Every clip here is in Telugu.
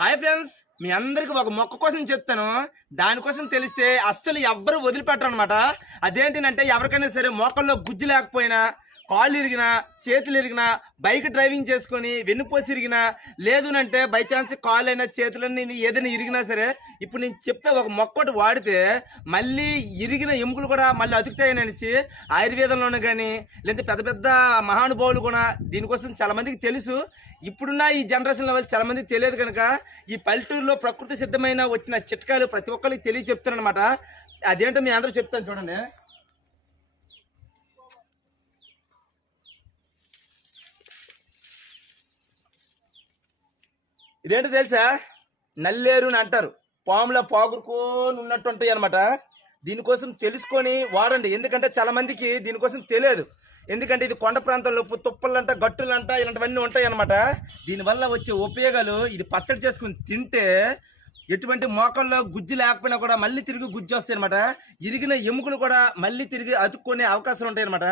హాయ్ ఫ్రెండ్స్, మీ అందరికి ఒక మొక్క కోసం చెప్తాను. దానికోసం తెలిస్తే అస్సలు ఎవ్వరు వదిలిపెట్టరు అనమాట. అదేంటంటే ఎవరికైనా సరే మోకాల్లో గుజ్జు లేకపోయినా, కాళ్ళు ఇరిగినా, చేతులు ఇరిగినా, బైక్ డ్రైవింగ్ చేసుకొని వెన్నుపోసి ఇరిగినా, లేదునంటే బై ఛాన్స్ కాళ్ళు అయినా చేతులన్నీ ఏదైనా ఇరిగినా సరే, ఇప్పుడు నేను చెప్పే ఒక మొక్కటి వాడితే మళ్ళీ ఇరిగిన ఎముకలు కూడా మళ్ళీ అతుకుతాయని అనేసి ఆయుర్వేదంలోనే కానీ లేదంటే పెద్ద పెద్ద మహానుభావులు కూడా దీనికోసం చాలామందికి తెలుసు. ఇప్పుడున్న ఈ జనరేషన్లో వాళ్ళు చాలామందికి తెలియదు కనుక ఈ పల్లెటూరులో ప్రకృతి సిద్ధమైన వచ్చిన చిట్కాలు ప్రతి ఒక్కరికి తెలియ చెప్తాను అనమాట. అదేంటో మీ అందరూ చెప్తాను చూడండి. ఇదేంటో తెలుసా? నల్లేరు అని అంటారు. పాముల పాగురుకొని ఉన్నట్టు ఉంటాయి అనమాట. దీనికోసం తెలుసుకొని వాడండి. ఎందుకంటే చాలా మందికి దీనికోసం తెలియదు. ఎందుకంటే ఇది కొండ ప్రాంతంలో తుప్పలంట, గట్టులంట, ఇలాంటివన్నీ ఉంటాయి అనమాట. దీనివల్ల వచ్చే ఉపయోగాలు, ఇది పచ్చడి చేసుకుని తింటే ఎటువంటి మోకాల్లో గుజ్జు లేకపోయినా కూడా మళ్ళీ తిరిగి గుజ్జు వస్తాయి అనమాట. ఇరిగిన ఎముకలు కూడా మళ్ళీ తిరిగి అతుక్కునే అవకాశాలు ఉంటాయి అనమాట.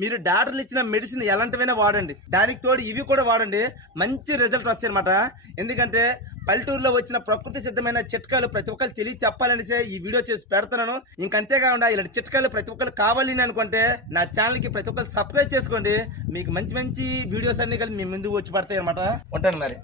మీరు డాక్టర్లు ఇచ్చిన మెడిసిన్ ఎలాంటివైనా వాడండి, దానికి తోడు ఇవి కూడా వాడండి, మంచి రిజల్ట్ వస్తాయి అనమాట. ఎందుకంటే పల్లెటూరులో వచ్చిన ప్రకృతి సిద్ధమైన చిట్కాలు ప్రతి ఒక్కరు తెలియ చెప్పాలనిసే ఈ వీడియో చేసి పెడతాను. ఇంకంతేకాకుండా ఇలాంటి చిట్కాలు ప్రతి ఒక్కరు కావాలి అనుకుంటే నా ఛానల్కి ప్రతి ఒక్కరు సబ్స్క్రైబ్ చేసుకోండి. మీకు మంచి మంచి వీడియోస్ అన్ని కలిసి మీ ముందుకు వచ్చి పడతాయి అనమాట. ఉంటాను మరి.